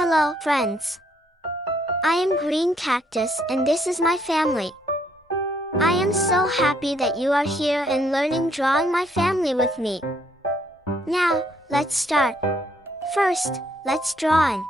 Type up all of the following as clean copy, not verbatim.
Hello, friends. I am Green Cactus and this is my family. I am so happy that you are here and learning drawing my family with me. Now, let's start. First, let's draw in.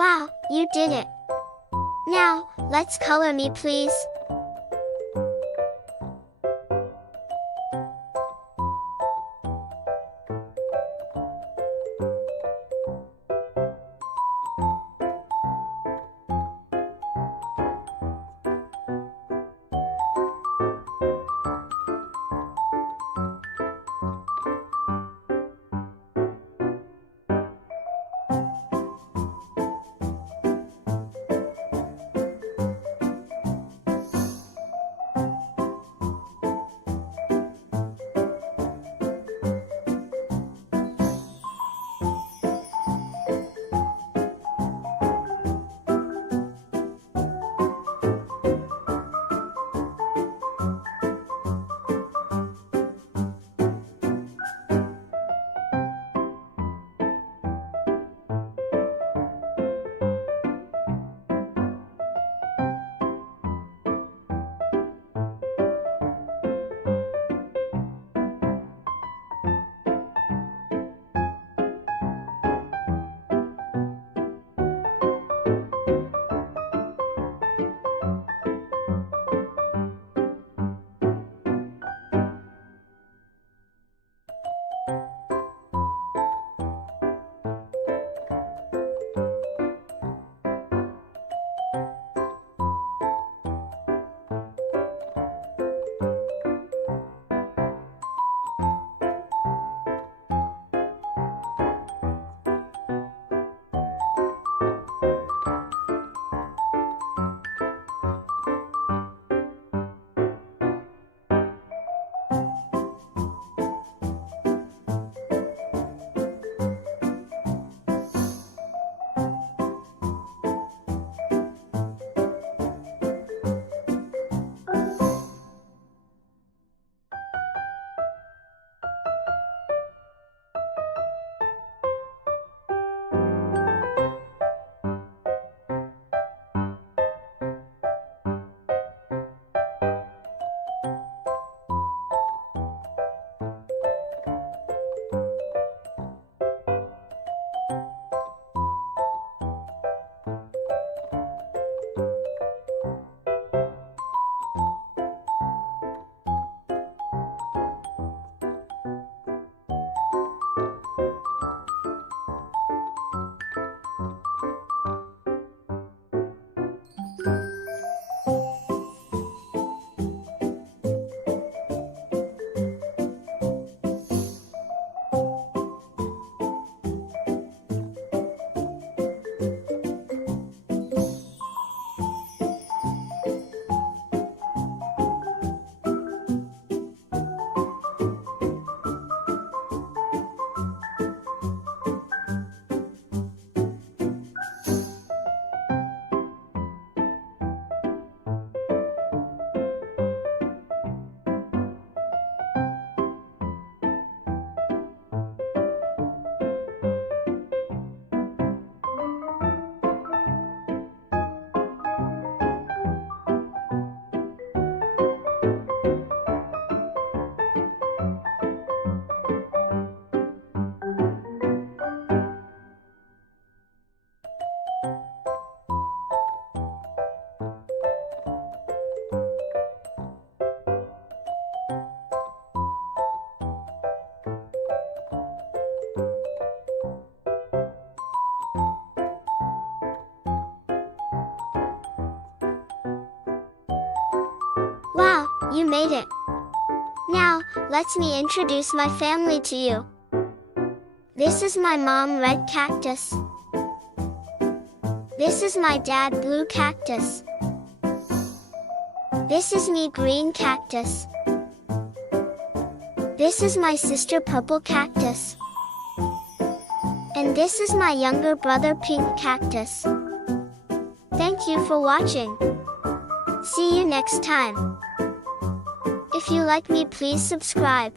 Wow, you did it! Now, let's color me please. You made it! Now, let me introduce my family to you. This is my mom, Red Cactus. This is my dad, Blue Cactus. This is me, Green Cactus. This is my sister, Purple Cactus. And this is my younger brother, Pink Cactus. Thank you for watching. See you next time. If you like me, please subscribe.